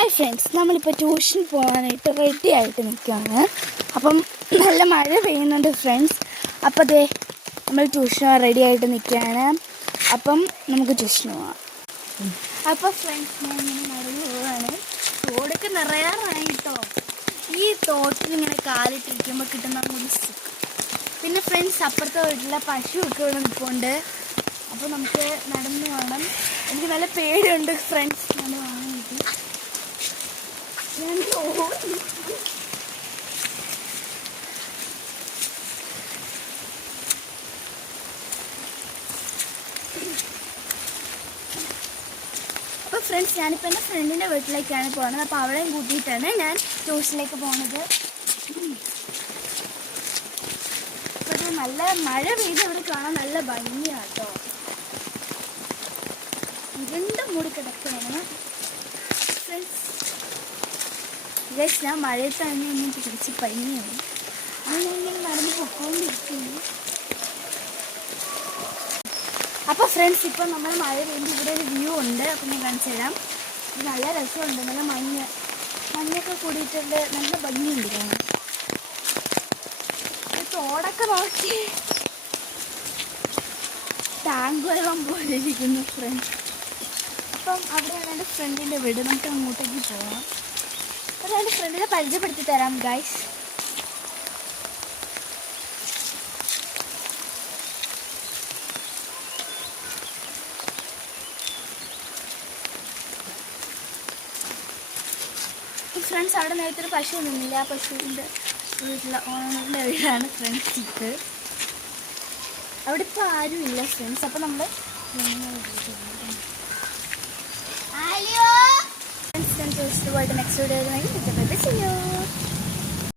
Hi friends, നമ്മളിപ്പോൾ tuition പോകാനായിട്ട് ready ആയിട്ട് നിൽക്കുകയാണ്. അപ്പം നല്ല മഴ പെയ്യുന്നുണ്ട് ഫ്രണ്ട്സ്. അപ്പോൾ അതെ നമ്മൾ ട്യൂഷൻ റെഡി ആയിട്ട് നിൽക്കുകയാണ്. അപ്പം നമുക്ക് ട്യൂഷന് പോകാം. അപ്പോൾ ഫ്രണ്ട്സ്, ഞാൻ ഇങ്ങനെ നടന്നു പോവുകയാണ്. തോടൊക്കെ നിറയാറായി കേട്ടോ. ഈ തോട്ടിൽ ഇങ്ങനെ കാലിട്ടിരിക്കുമ്പോൾ കിട്ടുന്ന ഒരു സുഖം. പിന്നെ ഫ്രണ്ട്സ്, അപ്പുറത്തെ വീട്ടിലെ പശുവൊക്കെ ഇവിടെ നിൽപ്പുണ്ട്. അപ്പോൾ നമുക്ക് നടന്നു പോകണം. എനിക്ക് നല്ല പേടിയുണ്ട് ഫ്രണ്ട്സ്. നല്ല വാങ്ങിയിട്ട് അപ്പോൾ ഫ്രണ്ട്സ്, ഞാനിപ്പോൾ എൻ്റെ ഫ്രണ്ടിൻ്റെ വീട്ടിലേക്കാണ് പോകുന്നത്. അപ്പോൾ അവിടെയും കൂട്ടിയിട്ടാണ് ഞാൻ ട്യൂഷനിലേക്ക് പോകുന്നത്. അപ്പോൾ ഇത് നല്ല മഴ പെയ്ത് ഇവിടെ കാണാൻ നല്ല ഭംഗിയാണ് കേട്ടോ. ഇരുണ്ട് മൂടി കിടക്കുകയാണ് ഫ്രണ്ട്സ്. ഞാൻ മഴയത്ത് തന്നെ എനിക്ക് പിടിച്ച് പനിയാണ്. അങ്ങനെ ഇങ്ങനെ നടന്ന് പൊക്കോണ്ടിരിക്കുന്നു. അപ്പോൾ ഫ്രണ്ട്സ്, ഇപ്പോൾ നമ്മൾ മഴ പെയ്യുമ്പോൾ ഇവിടെ ഒരു വ്യൂ ഉണ്ട്. അപ്പം ഞാൻ കാണിച്ചു തരാം. ഇത് നല്ല രസമുണ്ട്. നല്ല മഞ്ഞൊക്കെ കൂടിയിട്ടുണ്ട്. നല്ല ഭംഗിയുണ്ട് കാണാൻ. തോടൊക്കെ നോക്കി ടാങ്ക് വെള്ളം പോലെ ഇരിക്കുന്നു ഫ്രണ്ട്സ്. അപ്പം അവിടെയാണ് എൻ്റെ ഫ്രണ്ടിൻ്റെ വീട്. നമുക്ക് അങ്ങോട്ടേക്ക് പോകാം. അപ്പോൾ എൻ്റെ ഫ്രണ്ടിനെ പരിചയപ്പെടുത്തി തരാം ഗൈസ്. ഫ്രണ്ട്സ്, അവിടെ നേരത്തെ ഒരു പശു നിന്നില്ല. ആ പശുവിൻ്റെ വീട്ടിലെ ഓണറിൻ്റെ വീടാണ് ഫ്രണ്ട്സ് ഇത്. അവിടെ ഇപ്പോൾ ആരുമില്ല ഫ്രണ്ട്സ്. അപ്പോൾ നമ്മൾ ഫ്രണ്ട്സ്, ഞാൻ ചോദിച്ചിട്ട് പോയിട്ട് നെക്സ്റ്റ് വീഡിയോ ആയിട്ട്